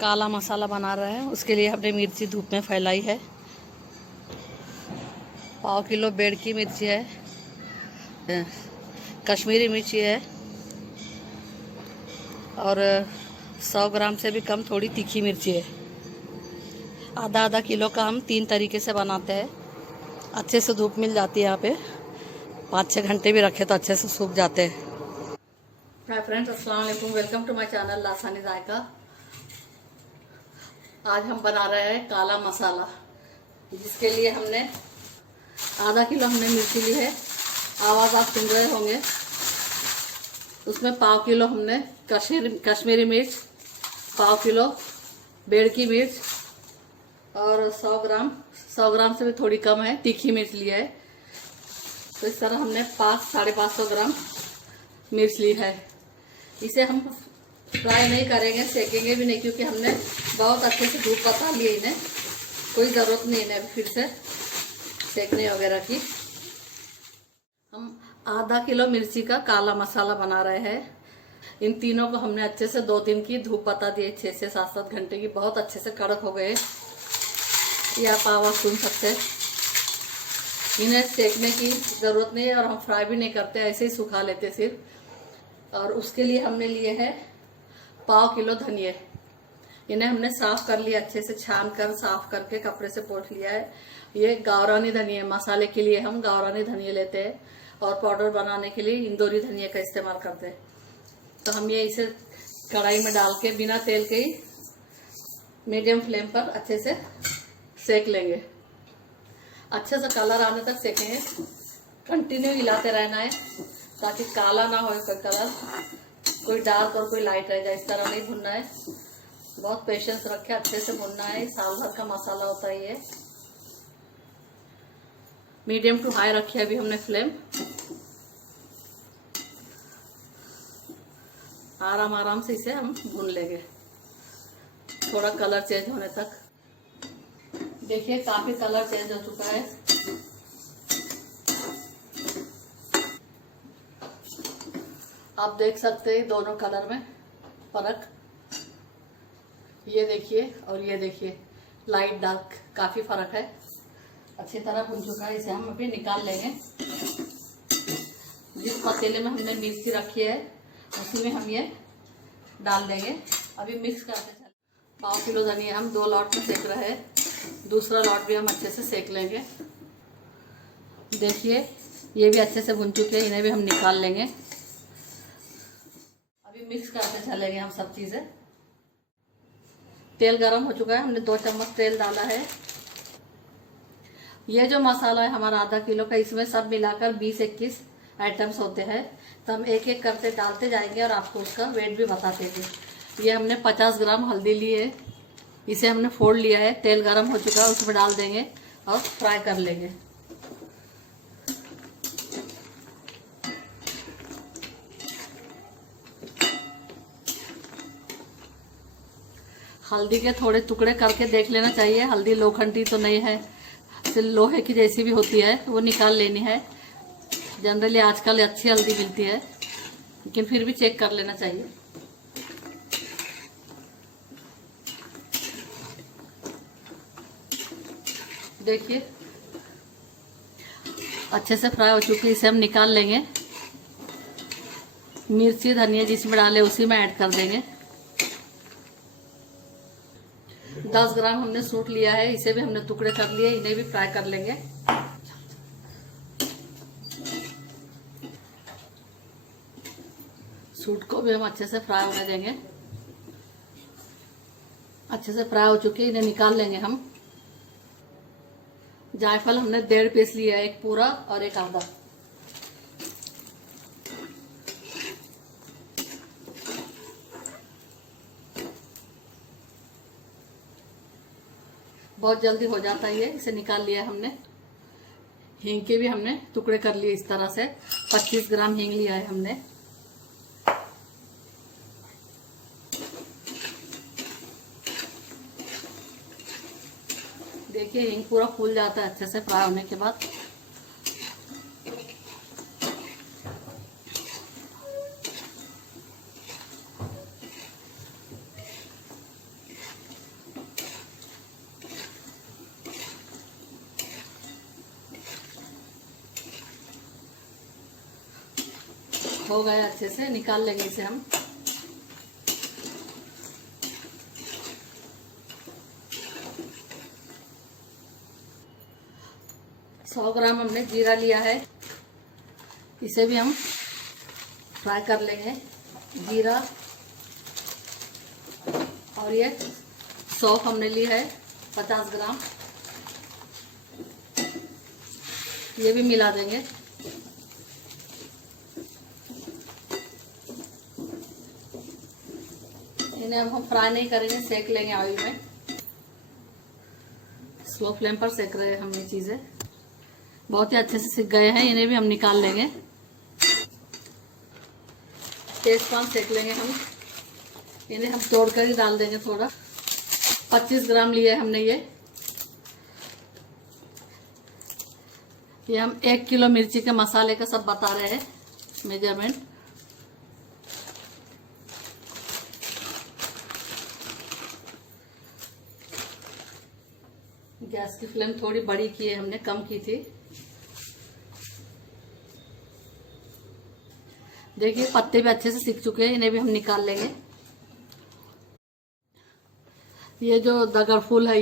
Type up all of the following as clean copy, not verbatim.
काला मसाला बना रहे हैं। उसके लिए हमने मिर्ची धूप में फैलाई है। पाव किलो बेड़ की मिर्ची है, कश्मीरी मिर्ची है और 100 ग्राम से भी कम थोड़ी तीखी मिर्ची है। आधा आधा किलो का हम 3 तरीके से बनाते हैं। अच्छे से धूप मिल जाती है यहाँ पे, 5-6 घंटे भी रखे तो अच्छे से सूख जाते हैं। हाय फ्रेंड्स, अस्सलाम वालेकुम, वेलकम टू माय चैनल लासानी जायका। आज हम बना रहे हैं काला मसाला, जिसके लिए हमने आधा किलो हमने मिर्ची ली है। आवाज़ आप सुन रहे होंगे। उसमें पाव किलो हमने कश्मीरी मिर्च, पाव किलो बेड़ की मिर्च और 100 ग्राम से भी थोड़ी कम है तीखी मिर्च लिया है। तो इस तरह हमने 500-550 ग्राम मिर्च ली है। इसे हम फ्राई नहीं करेंगे, सेकेंगे भी नहीं, क्योंकि हमने बहुत अच्छे से धूप बता लिए इन्हें। कोई ज़रूरत नहीं इन्हें फिर से सेकने वगैरह की। हम आधा किलो मिर्ची का काला मसाला बना रहे हैं। इन तीनों को हमने अच्छे से 2 दिन की धूप बता दी, 6 से 7-7 घंटे की। बहुत अच्छे से कड़क हो गए, ये आप आवाज़ सुन सकते हैं। इन्हें सेकने की ज़रूरत नहीं है और हम फ्राई भी नहीं करते, ऐसे ही सुखा लेते सिर्फ। और उसके लिए हमने लिए हैं पाव किलो धनिए। इन्हें हमने साफ़ कर लिया, अच्छे से छान कर साफ़ करके कपड़े से पोंछ लिया है। ये गावरानी धनिया, मसाले के लिए हम गावरानी धनिया लेते हैं और पाउडर बनाने के लिए इंदौरी धनिया का इस्तेमाल करते हैं। तो हम ये इसे कढ़ाई में डाल के बिना तेल के ही मीडियम फ्लेम पर अच्छे से सेक लेंगे। अच्छे से कलर आने तक सेकेंगे। कंटिन्यू हिलाते रहना है ताकि काला ना हो कोई कलर, कोई डार्क और कोई लाइट रह जाए। इस तरह नहीं भुनना है, बहुत पेशेंस रखे, अच्छे से भुनना है। साल भर का मसाला होता है ये। मीडियम टू हाई रखी है अभी हमने फ्लेम। आराम आराम से इसे हम भून लेंगे थोड़ा कलर चेंज होने तक। देखिए काफी कलर चेंज हो चुका है। आप देख सकते हैं दोनों कलर में फर्क। ये देखिए और ये देखिए, लाइट डार्क काफी फर्क है। अच्छी तरह भुन चुका है। इसे हम अभी निकाल लेंगे। जिस पतीले में हमने मिर्ची रखी है उसी में हम ये डाल देंगे। अभी मिक्स करते चले। पाव किलो धनिया हम 2 लॉट में सेक रहे हैं, दूसरा लॉट भी हम अच्छे से सेक लेंगे। देखिए ये भी अच्छे से भुन चुके हैं, इन्हें भी हम निकाल लेंगे। अभी मिक्स करते चलेंगे हम सब चीज़ें। तेल गरम हो चुका है, हमने 2 चम्मच तेल डाला है। ये जो मसाला है हमारा आधा किलो का, इसमें सब मिलाकर 20-21 आइटम्स होते हैं। तो हम एक एक करते डालते जाएंगे और आपको उसका वेट भी बता देंगे। ये हमने 50 ग्राम हल्दी ली है, इसे हमने फोड़ लिया है। तेल गरम हो चुका है, उसमें डाल देंगे और फ्राई कर लेंगे। हल्दी के थोड़े टुकड़े करके देख लेना चाहिए। हल्दी लोखंडी तो नहीं है, सिर्फ लोहे की जैसी भी होती है, वो निकाल लेनी है। जनरली आजकल अच्छी हल्दी मिलती है, लेकिन फिर भी चेक कर लेना चाहिए। देखिए अच्छे से फ्राई हो चुकी है, इसे हम निकाल लेंगे। मिर्ची धनिया जिसमें डाले उसी में ऐड कर देंगे। 10 ग्राम हमने सूट लिया है, इसे भी हमने टुकड़े कर लिए, इन्हें भी फ्राई कर लेंगे। सूट को भी हम अच्छे से फ्राई होने देंगे। अच्छे से फ्राई हो चुके हैं, इन्हें निकाल लेंगे हम। जायफल हमने 1.5 पीस लिया है, एक पूरा और एक आधा। बहुत जल्दी हो जाता है ये, इसे निकाल लिया हमने। हींग के भी हमने टुकड़े कर लिए इस तरह से। 25 ग्राम हींग लिया है हमने। देखिए हींग पूरा फूल जाता है अच्छे से फ्राई होने के बाद। हो गया अच्छे से, निकाल लेंगे इसे हम। सौ ग्राम हमने जीरा लिया है, इसे भी हम फ्राई कर लेंगे। जीरा और ये सौंफ हमने ली है 50 ग्राम, ये भी मिला देंगे। इन्हें अब हम फ्राई नहीं करेंगे, सेक लेंगे ऑयल में। स्लो फ्लेम पर सेक रहे हैं हम ये चीज़ें, बहुत ही अच्छे से सिक गए हैं। इन्हें भी हम निकाल लेंगे। तेजपान सेक लेंगे हम, इन्हें हम तोड़कर ही डाल देंगे थोड़ा। 25 ग्राम लिए हमने ये हम 1 किलो मिर्ची के मसाले का सब बता रहे हैं मेजरमेंट। गैस की फ्लेम थोड़ी बड़ी की है हमने, कम की थी। देखिए पत्ते भी अच्छे से सिक चुके हैं, इन्हें भी हम निकाल लेंगे। ये जो दगर फूल है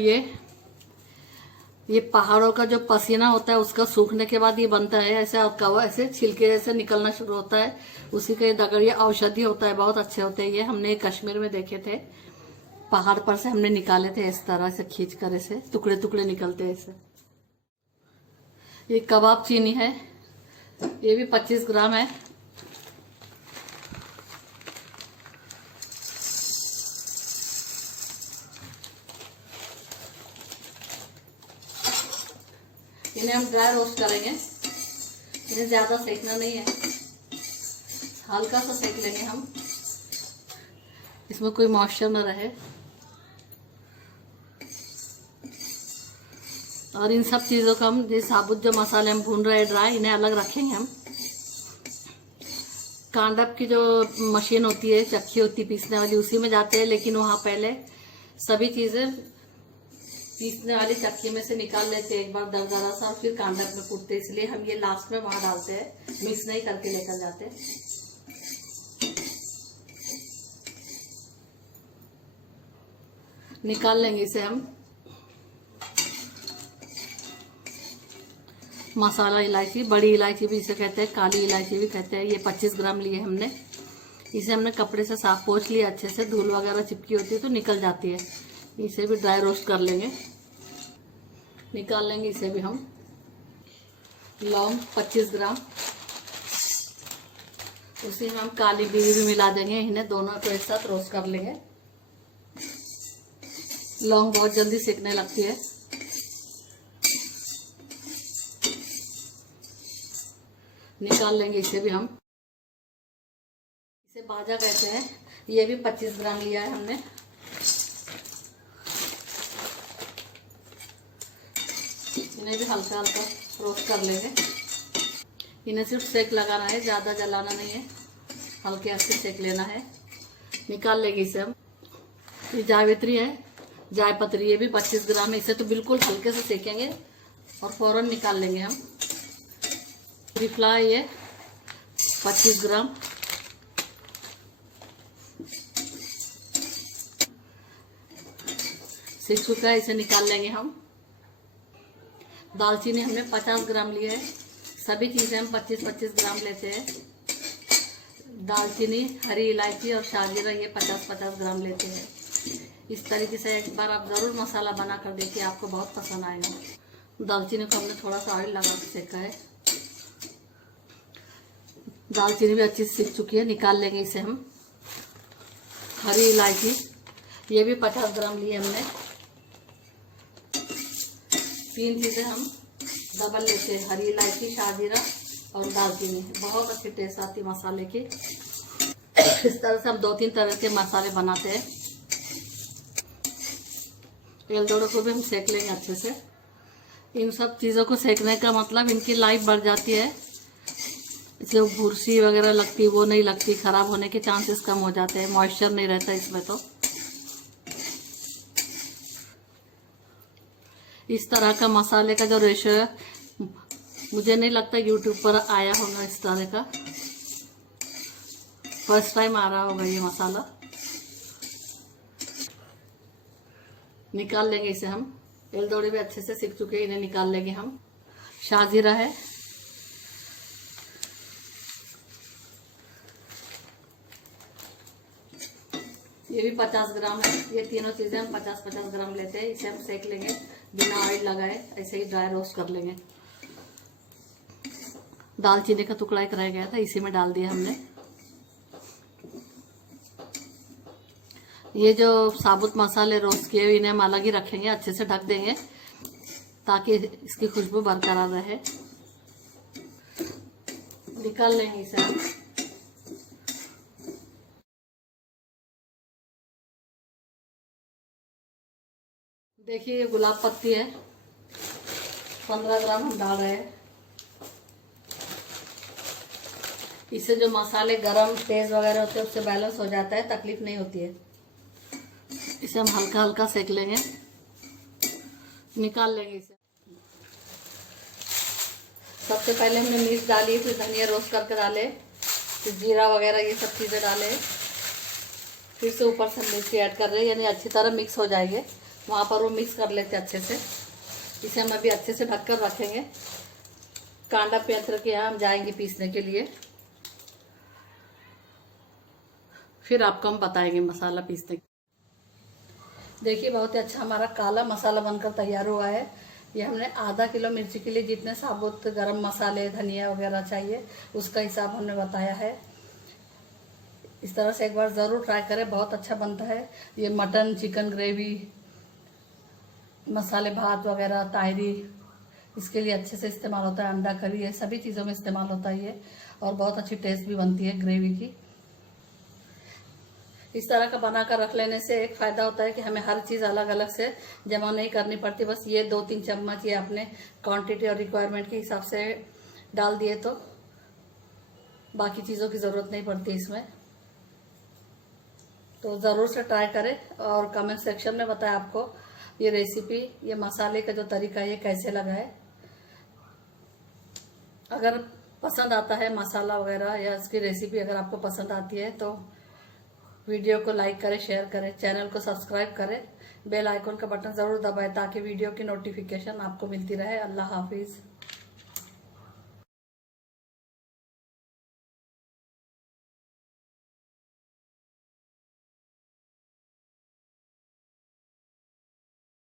ये पहाड़ों का जो पसीना होता है उसका सूखने के बाद ये बनता है। ऐसे ऐसे छिलके जैसे निकलना शुरू होता है, उसी का ये दगर, ये औषधि होता है, बहुत अच्छे होते हैं ये। हमने कश्मीर में देखे थे, पहाड़ पर से हमने निकाले थे, इस तरह से खींच कर ऐसे टुकड़े टुकड़े निकलते हैं ऐसे। ये कबाब चीनी है, ये भी 25 ग्राम है। इन्हें हम ड्राई रोस्ट करेंगे, इन्हें ज्यादा सेकना नहीं है, हल्का सा सेक लेंगे हम, इसमें कोई मॉइस्चर न रहे। और इन सब चीज़ों का हम, जैसे साबुत जो मसाले हम भून रहे हैं ड्राई, इन्हें अलग रखेंगे हम। कांडप की जो मशीन होती है, चक्की होती है पीसने वाली, उसी में जाते हैं, लेकिन वहाँ पहले सभी चीज़ें पीसने वाली चक्की में से निकाल लेते हैं एक बार दरदरा सा, और फिर कांडप में कूटते, इसलिए हम ये लास्ट में वहाँ डालते हैं, मिक्स नहीं करके लेकर जाते। निकाल लेंगे इसे हम। मसाला इलायची, बड़ी इलायची भी इसे कहते हैं, काली इलायची भी कहते हैं। ये 25 ग्राम लिए हमने। इसे हमने कपड़े से साफ पोंछ लिया अच्छे से, धूल वगैरह चिपकी होती है तो निकल जाती है। इसे भी ड्राई रोस्ट कर लेंगे, निकाल लेंगे इसे भी हम। लौंग 25 ग्राम, उसी में हम काली मिर्च भी मिला देंगे, इन्हें दोनों को एक साथ रोस्ट कर लेंगे। लौंग बहुत जल्दी सेकने लगती है। निकाल लेंगे इसे भी हम। इसे बाजा कहते हैं, ये भी 25 ग्राम लिया है हमने। इन्हें भी हल्का हल्का रोस्ट कर लेंगे। इन्हें सिर्फ सेक लगाना है, ज़्यादा जलाना नहीं है, हल्के हल्के सेक लेना है। निकाल लेंगे इसे हम। ये जावित्री है, जायपत्री, ये भी 25 ग्राम है। इसे तो बिल्कुल हल्के से सेकेंगे और फौरन निकाल लेंगे हम। त्रिफला ये 25 ग्राम। सीख चुका है, इसे निकाल लेंगे हम। दालचीनी हमने 50 ग्राम लिया है। सभी चीज़ें हम 25-25 ग्राम लेते हैं। दालचीनी, हरी इलायची और शाहजीरा ये 50-50 ग्राम लेते हैं। इस तरीके से एक बार आप ज़रूर मसाला बना कर देखिए, आपको बहुत पसंद आएगा। दालचीनी को हमने थोड़ा सा ऑयल लगा के सेका है। दालचीनी भी अच्छी से सीख चुकी है, निकाल लेंगे इसे हम। हरी इलायची ये भी 50 ग्राम लिए हमने। 3 चीज़ें हम डबल लेते हैं, हरी इलायची, शाहजीरा और दालचीनी। बहुत अच्छी टेस्ट आती है मसाले की। इस तरह से हम 2-3 तरह के मसाले बनाते हैं। एलदोड़ो को भी हम सेक लेंगे अच्छे से। इन सब चीज़ों को सेकने का मतलब इनकी लाइफ बढ़ जाती है, इसलिए भूसी वगैरह लगती वो नहीं लगती, खराब होने के चांसेस कम हो जाते हैं, मॉइस्चर नहीं रहता इसमें। तो इस तरह का मसाले का जो रेशो है, मुझे नहीं लगता यूट्यूब पर आया होगा इस तरह का। फर्स्ट टाइम आ रहा होगा ये मसाला। निकाल लेंगे इसे हम। एलदोड़ी भी अच्छे से सीख चुके हैं, इन्हें निकाल लेंगे हम। शाजीरा है, ये भी 50 ग्राम है। ये तीनों चीजें हम 50-50 ग्राम लेते हैं। इसे हम सेक लेंगे बिना ऑयल लगाए, ऐसे ही ड्राई रोस्ट कर लेंगे। दालचीनी का टुकड़ा एक रह गया था, इसी में डाल दिया हमने। ये जो साबुत मसाले रोस्ट किए हुए, इन्हें हम अलग ही रखेंगे, अच्छे से ढक देंगे ताकि इसकी खुशबू बरकरार रहे। निकाल लेंगे इसे हम। देखिए ये गुलाब पत्ती है, 15 ग्राम हम डाल रहे हैं। इससे जो मसाले गरम तेज वगैरह होते हैं उससे बैलेंस हो जाता है, तकलीफ नहीं होती है। इसे हम हल्का हल्का सेक लेंगे, निकाल लेंगे इसे। सबसे पहले हमने मिर्च डाली, फिर धनिया रोस्ट करके डाले, फिर जीरा वगैरह ये सब चीज़ें डाले, फिर से ऊपर से मिर्ची ऐड कर रहे हैं, यानी अच्छी तरह मिक्स हो जाएंगे। वहाँ पर वो मिक्स कर लेते अच्छे से। इसे हम अभी अच्छे से ढककर रखेंगे। कांदा पेंच के यहाँ हम जाएंगे पीसने के लिए, फिर आपको हम बताएंगे मसाला पीसने। देखिए बहुत ही अच्छा हमारा काला मसाला बनकर तैयार हुआ है। ये हमने आधा किलो मिर्ची के लिए जितने साबुत गरम मसाले धनिया वगैरह चाहिए उसका हिसाब हमने बताया है। इस तरह से एक बार ज़रूर ट्राई करें, बहुत अच्छा बनता है। ये मटन चिकन ग्रेवी, मसाले भात वगैरह, तायरी, इसके लिए अच्छे से इस्तेमाल होता है। अंडा करी, ये सभी चीज़ों में इस्तेमाल होता है ये, और बहुत अच्छी टेस्ट भी बनती है ग्रेवी की। इस तरह का बनाकर रख लेने से एक फ़ायदा होता है कि हमें हर चीज़ अलग अलग से जमा नहीं करनी पड़ती। बस ये 2-3 चम्मच ये अपने क्वांटिटी और रिक्वायरमेंट के हिसाब से डाल दिए तो बाकी चीज़ों की ज़रूरत नहीं पड़ती इसमें। तो ज़रूर से ट्राई करें और कमेंट सेक्शन में बताएं आपको ये रेसिपी, ये मसाले का जो तरीका है ये कैसे लगा है। अगर पसंद आता है मसाला वगैरह या इसकी रेसिपी अगर आपको पसंद आती है तो वीडियो को लाइक करें, शेयर करें, चैनल को सब्सक्राइब करें, बेल आइकन का बटन ज़रूर दबाएं ताकि वीडियो की नोटिफिकेशन आपको मिलती रहे। अल्लाह हाफिज़।